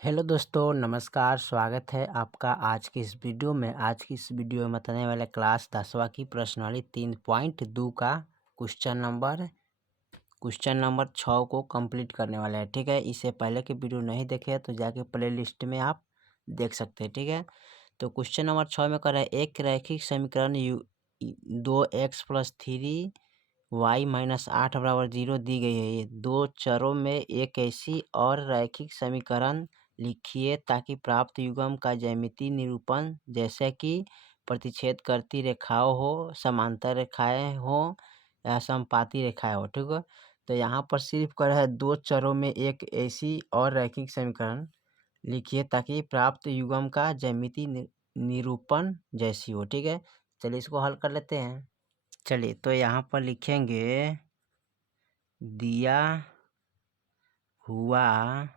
Hello दोस्तों, नमस्कार। स्वागत है आपका आज की इस वीडियो में। आज की इस वीडियो में बताने वाले क्लास 10वीं की प्रश्नावली 3.2 का क्वेश्चन नंबर 6 को कंप्लीट करने वाले हैं। ठीक है, इससे पहले की वीडियो नहीं देखे तो जाके प्ले लिस्ट में आप देख सकते हैं। ठीक है, तो क्वेश्चन नंबर 6 में कर रहा है एक रैखिक समीकरण 2x+3y-8 दी गई है। ये दो चरों में एक ऐसी और रैखिक समीकरण लिखिए ताकि प्राप्त युग्म का ज्यामितीय निरूपण जैसे कि प्रतिच्छेद करती रेखाओं हो, समांतर रेखाएं हो या समपाती रेखाएं हो। ठीक है, तो यहाँ पर सिर्फ कर है दो चरों में एक ऐसी और रैखिक समीकरण लिखिए ताकि प्राप्त युग्म का ज्यामितीय निरूपण जैसी हो। ठीक है, चलिए इसको हल कर लेते हैं। चलिए तो यहाँ पर लिखेंगे दिया हुआ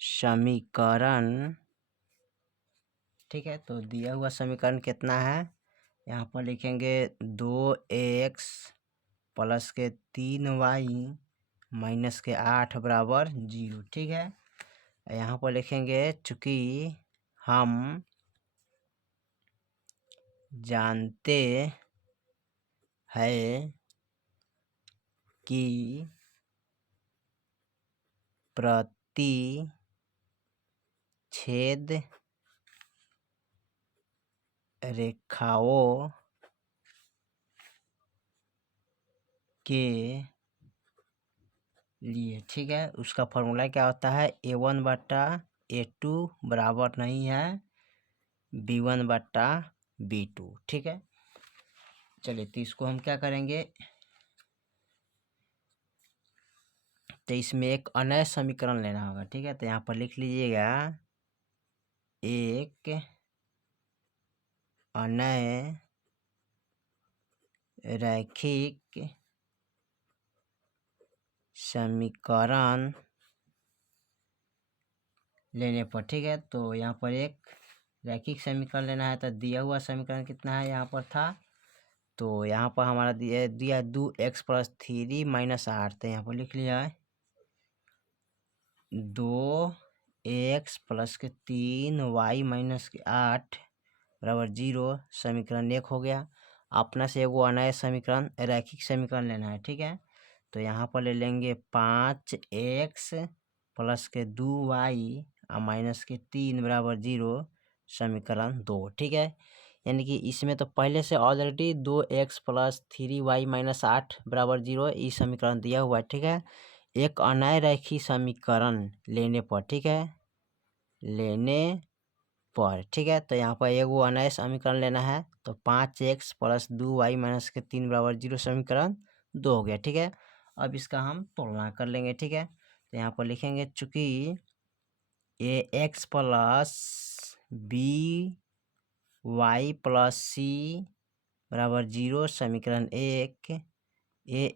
समीकरण। ठीक है, तो दिया हुआ समीकरण कितना है, यहाँ पर लिखेंगे 2x+3y-8 बराबर 0। ठीक है, यहाँ पर लिखेंगे चूँकि हम जानते हैं कि प्रतिच्छेद रेखाओं के लिए, ठीक है, उसका फॉर्मूला क्या होता है, A1/A2 बराबर नहीं है B1/B2। ठीक है, चलिए तो इसको हम क्या करेंगे, तो इसमें एक अनय समीकरण लेना होगा। ठीक है, तो यहाँ पर लिख लीजिएगा एक अनय रैखिक समीकरण लेने पर। ठीक है, तो यहाँ पर एक रैखिक समीकरण लेना है, तो दिया हुआ समीकरण कितना है यहाँ पर था, तो यहाँ पर हमारा दिया 2x+3 - 8, तो यहाँ पर लिख लिया है 2x+3y-8 बराबर 0। समीकरण 1 हो गया। अपना से एगो अनय समीकरण रैखिक समीकरण लेना है। ठीक है, तो यहाँ पर ले लेंगे 5x+2y-3 बराबर 0 समीकरण 2। ठीक है, यानी कि इसमें तो पहले से ऑलरेडी 2x+3y-8 बराबर 0 ये समीकरण दिया हुआ है। ठीक है, एक अनय रैखिक समीकरण लेने पर, ठीक है, लेने पर, ठीक है, तो यहाँ पर एगो अनय समीकरण लेना है, तो 5x+2y-3 बराबर 0 समीकरण 2 हो गया। ठीक है, अब इसका हम तुलना कर लेंगे। ठीक है, तो यहाँ पर लिखेंगे चूंकि ax+by+c बराबर 0 समीकरण 1,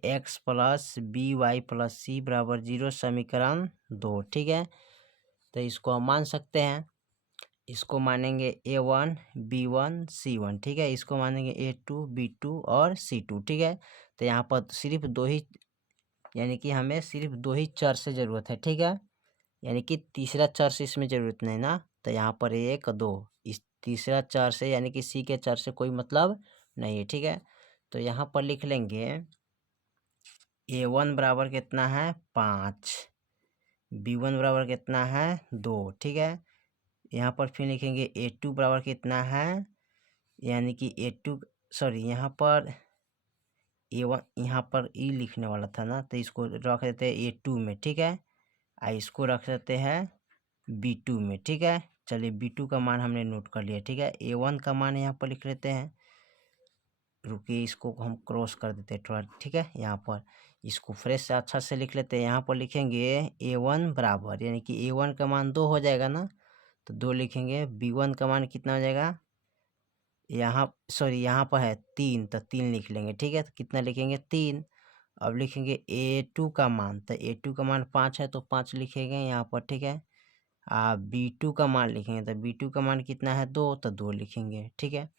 ax+by+c बराबर 0 समीकरण 2। ठीक है, तो इसको हम मान सकते हैं, इसको मानेंगे A1 B1 C1। ठीक है, इसको मानेंगे A2 B2 और C2। ठीक है, तो यहाँ पर सिर्फ दो ही, यानी कि हमें सिर्फ दो ही चर से ज़रूरत है। ठीक है, यानी कि तीसरा चर से इसमें ज़रूरत नहीं ना, तो यहाँ पर 1 2 इस तीसरा चर से यानी कि C के चर से कोई मतलब नहीं है। ठीक है, तो यहाँ पर लिख लेंगे A1 बराबर कितना है 5, B1 बराबर कितना है 2। ठीक है, यहाँ पर फिर लिखेंगे A2 बराबर कितना है, यानी कि A2 सॉरी यहाँ पर A1, यहाँ पर ई लिखने वाला था ना, तो इसको रख देते हैं A2 में। ठीक है, इसको रख देते हैं B2 में। ठीक है, चलिए B2 का मान हमने नोट कर लिया। ठीक है, A1 का मान यहाँ पर लिख लेते हैं, रुकिए इसको हम क्रॉस कर देते हैं थोड़ा। ठीक है, यहाँ पर इसको फ्रेश से अच्छा से लिख लेते हैं। यहाँ पर लिखेंगे A1 बराबर, यानी कि A1 का मान 2 हो जाएगा ना, तो 2 लिखेंगे। B1 का मान कितना हो जाएगा, यहाँ सॉरी यहाँ पर है 3, तो 3 लिख लेंगे। ठीक है, तो कितना लिखेंगे 3। अब लिखेंगे A2 का मान, तो A2 का मान 5 है, तो 5 लिखेंगे यहाँ पर। ठीक है, B2 का मान लिखेंगे, तो B2 का मान कितना है 2, तो 2 लिखेंगे। ठीक है,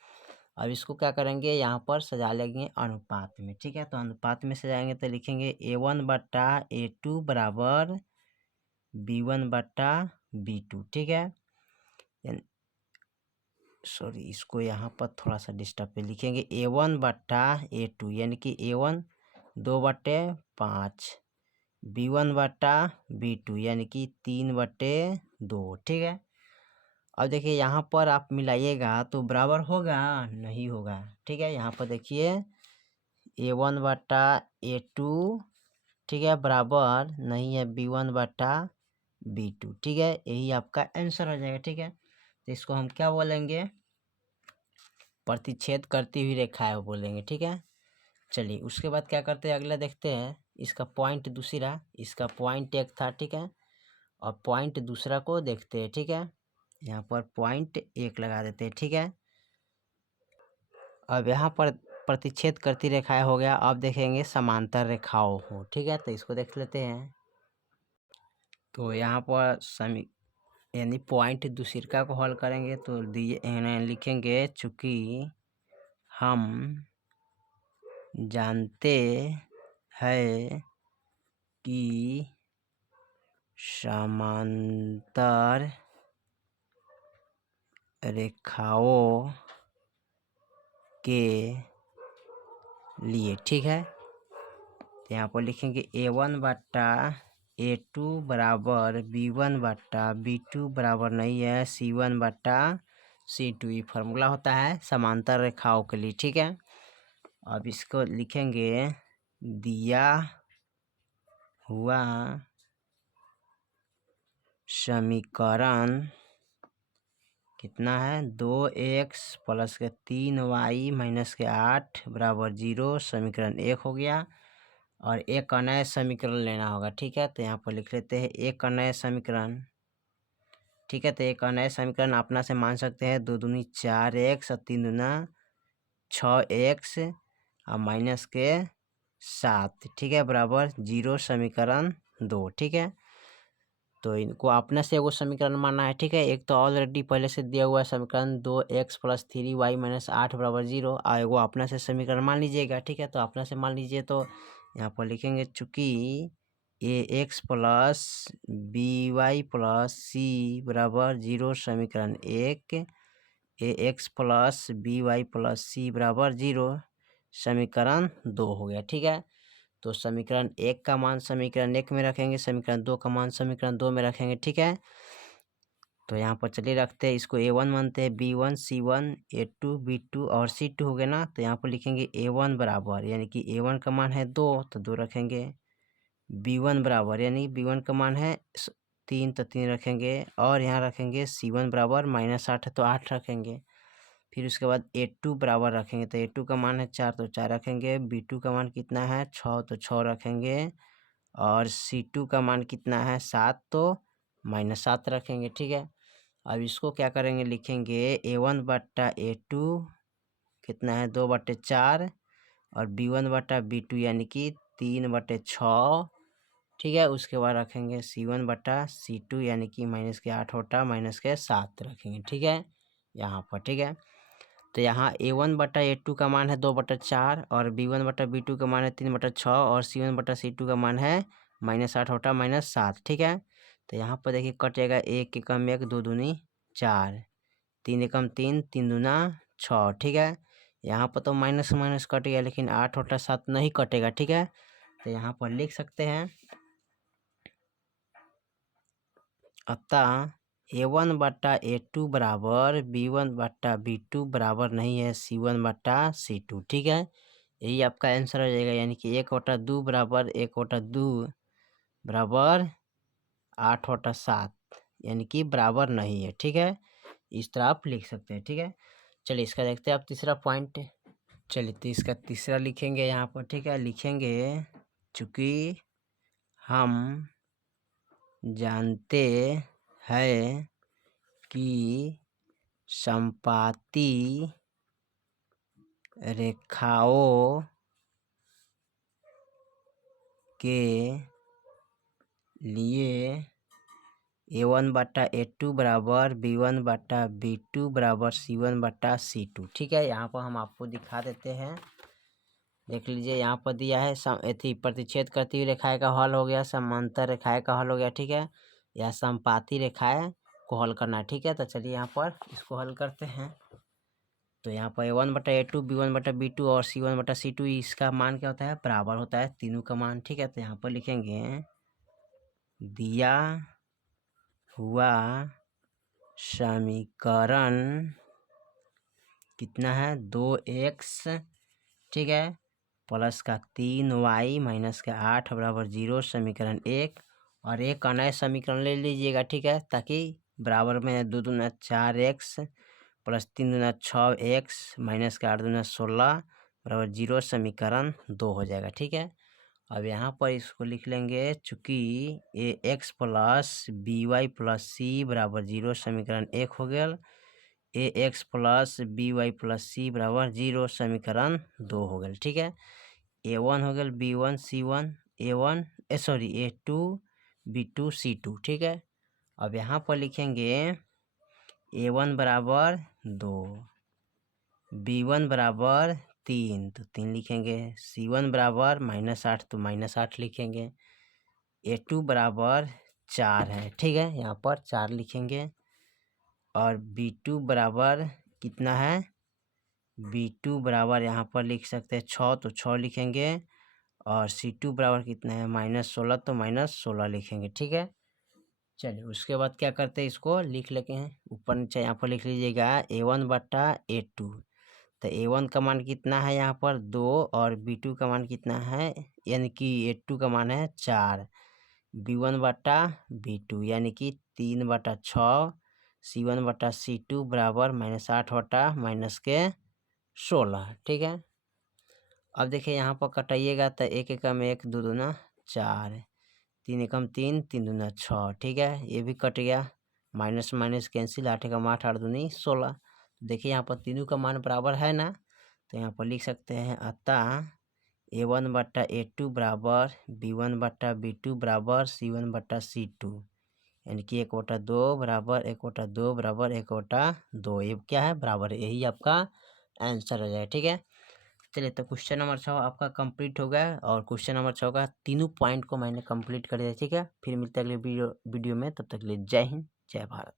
अब इसको क्या करेंगे, यहाँ पर सजा लेंगे अनुपात में। ठीक है, तो अनुपात में सजाएंगे तो लिखेंगे A1/A2 बराबर B1 बटा B2, ठीक है। सॉरी, इसको यहाँ पर थोड़ा सा डिस्टर्ब पे लिखेंगे A1 बटा A2, यानी कि A1 2/5, B1 बटा B2 यानी कि 3/2, ठीक है। अब देखिए यहाँ पर आप मिलाइएगा तो बराबर होगा, नहीं होगा, ठीक है। यहाँ पर देखिए A1 बटा A2, ठीक है, बराबर नहीं है B1 बटा B2, ठीक है। यही आपका आंसर हो जाएगा, ठीक है। तो इसको हम क्या बोलेंगे, प्रतिच्छेद करती हुई रेखा है वो बोलेंगे, ठीक है। चलिए उसके बाद क्या करते हैं, अगला देखते हैं। इसका पॉइंट दूसरा, इसका पॉइंट एक था, ठीक है, और पॉइंट दूसरा को देखते हैं, ठीक है। यहाँ पर पॉइंट एक लगा देते हैं, ठीक है। अब यहाँ पर प्रतिच्छेद करती रेखाएं हो गया। अब देखेंगे समांतर रेखाओं हो, ठीक है। तो इसको देख लेते हैं। तो यहाँ पर यानी पॉइंट दूसरा को हल करेंगे तो दिए लिखेंगे, चूँकि हम जानते हैं कि समांतर रेखाओं के लिए, ठीक है। तो यहाँ पर लिखेंगे A1 बटा A2 बराबर B1 बटा B2 बराबर नहीं है C1 बटा C2। ये फार्मूला होता है समांतर रेखाओं के लिए, ठीक है। अब इसको लिखेंगे, दिया हुआ समीकरण कितना है, 2x प्लस के 3y माइनस के 8 बराबर 0, समीकरण 1 हो गया। और एक नया समीकरण लेना होगा, ठीक है। तो यहाँ पर लिख लेते हैं एक नया समीकरण, ठीक है। तो एक नया समीकरण अपना से मान सकते हैं, 2 दूनी 4x और 3 दूना 6x और माइनस के 7, ठीक है, बराबर 0, समीकरण 2, ठीक है। तो इनको अपने से एगो समीकरण मानना है, ठीक है। एक तो ऑलरेडी पहले से दिया हुआ है समीकरण 2x प्लस 3y माइनस 8 बराबर 0, और एगो अपना से समीकरण मान लीजिएगा, ठीक है। तो अपना से मान लीजिए, तो यहाँ पर लिखेंगे चूँकि ax plus by plus c बराबर 0, समीकरण 1, ax plus by plus c बराबर 0, समीकरण 2 हो गया, ठीक है। तो समीकरण 1 का मान समीकरण 1 में रखेंगे, समीकरण 2 का मान समीकरण 2 में रखेंगे, ठीक है। तो यहाँ पर चलिए रखते हैं, इसको A1 मानते हैं, B1 C1 A2 B2 और C2 हो गए ना। तो यहाँ पर लिखेंगे A1 बराबर, यानी कि A1 का मान है 2 तो 2 रखेंगे, B1 बराबर यानी B1 का मान है 3 तो 3 रखेंगे, और यहाँ रखेंगे C1 बराबर -8 है तो 8 रखेंगे। फिर उसके बाद A2 बराबर रखेंगे, तो A2 का मान है 4 तो 4 रखेंगे, B2 का मान कितना है 6 तो 6 रखेंगे, और C2 का मान कितना है 7 तो -7 रखेंगे, ठीक है। अब इसको क्या करेंगे, लिखेंगे A1 बट्टा A2 कितना है 2/4, और B1 बट्टा B2 यानी कि 3/6, ठीक है। उसके बाद रखेंगे C1 बट्टा C2 यानी कि -8 होता -7 रखेंगे, ठीक है, यहाँ पर, ठीक है। तो यहाँ A1 बटा A2 का मान है 2/4, और B1 बटा B2 का मान है 3/6, और C1 बटा C2 का मान है -8 होता -7, ठीक है। तो यहाँ पर देखिए कटेगा, 1 एकम 1, 2 दूनी 4, 3 एकम 3, 3 दूना 6, ठीक है। यहाँ पर तो माइनस माइनस कट गया, लेकिन 8 होता 7 नहीं कटेगा, ठीक है। तो यहाँ पर लिख सकते हैं, अतः A1 बटा A2 बराबर B1 बटा B2 बराबर नहीं है C1 बटा C2, ठीक है। यही आपका आंसर हो जाएगा, यानी कि 1/2 बराबर 1/2 बराबर 8/7, यानी कि बराबर नहीं है, ठीक है। इस तरह आप लिख सकते हैं, ठीक है। चलिए इसका देखते हैं आप तीसरा पॉइंट। चलिए तो इसका तीसरा लिखेंगे यहाँ पर, ठीक है। लिखेंगे चूँकि हम जानते हैं कि समपाती रेखाओं के लिए A1 बटा A2 बराबर B1 बटा B2 बराबर C1 बटा C2, ठीक है। यहाँ पर हम आपको दिखा देते हैं, देख लीजिए। यहाँ पर दिया है प्रतिच्छेद करती हुई रेखाएं का हल हो गया, समांतर रेखाएं का हल हो गया, ठीक है। या समपाती रेखाएं को हल करना है, ठीक है। तो चलिए यहाँ पर इसको हल करते हैं। तो यहाँ पर A1/A2 B1/B2 और C1/C2 इसका मान क्या होता है, बराबर होता है तीनों का मान, ठीक है। तो यहाँ पर लिखेंगे दिया हुआ समीकरण कितना है 2x, ठीक है, प्लस का 3y माइनस का 8 बराबर 0, समीकरण 1। और एक का नया समीकरण ले लीजिएगा, ठीक है, ताकि बराबर में 2 दूना 4x प्लस 3 दूना 6x माइनस का 8 दूना 16 बराबर 0, समीकरण 2 हो जाएगा, ठीक है। अब यहाँ पर इसको लिख लेंगे, चूँकि ax plus by plus c बराबर 0, समीकरण 1 हो गया। ax plus by plus c बराबर 0, समीकरण 2 हो गया, ठीक है। a1 हो गया b1 c1 a2 b2 c2, ठीक है। अब यहाँ पर लिखेंगे a1 बराबर 2, b1 बराबर 3 तो 3 लिखेंगे, c1 बराबर -8 तो -8 लिखेंगे, a2 बराबर 4 है, ठीक है, यहाँ पर 4 लिखेंगे। और b2 बराबर कितना है, b2 बराबर यहाँ पर लिख सकते हैं 6 तो 6 लिखेंगे। और c2 बराबर कितना है -16 तो -16 लिखेंगे, ठीक है। चलिए उसके बाद क्या करते हैं, इसको लिख लेते हैं ऊपर नीचे। यहाँ पर लिख लीजिएगा A1/A2। तो A1 का मान कितना है यहाँ पर 2 और B2 का मान कितना है, यानी कि A2 का मान है 4, B1/B2 यानी कि 3/6, C1/C2 बराबर -8/-16, ठीक है। अब देखिए यहाँ पर कटाइएगा तो 1 एकम 1 2 दूना 4, 3 एकम 3 3 दूना 6, ठीक है, ये भी कट गया, माइनस माइनस कैंसिल, 8 एकम 8 8 दूनी 16। देखिए यहाँ पर तीनों का मान बराबर है ना, तो यहाँ पर लिख सकते हैं अतः A1/A2 बराबर B1/B2 बराबर C1/C2, यानी कि 1/2 बराबर 1/2 बराबर 1/2, ये क्या है बराबर है, यही आपका आंसर हो जाए, ठीक है। चलिए तो क्वेश्चन नंबर 6 आपका कंप्लीट हो गया। और क्वेश्चन नंबर 6 का तीनों पॉइंट को मैंने कंप्लीट कर दिया, ठीक है। फिर मिलते हैं अगले वीडियो में, तब तक के लिए जय हिंद जय भारत।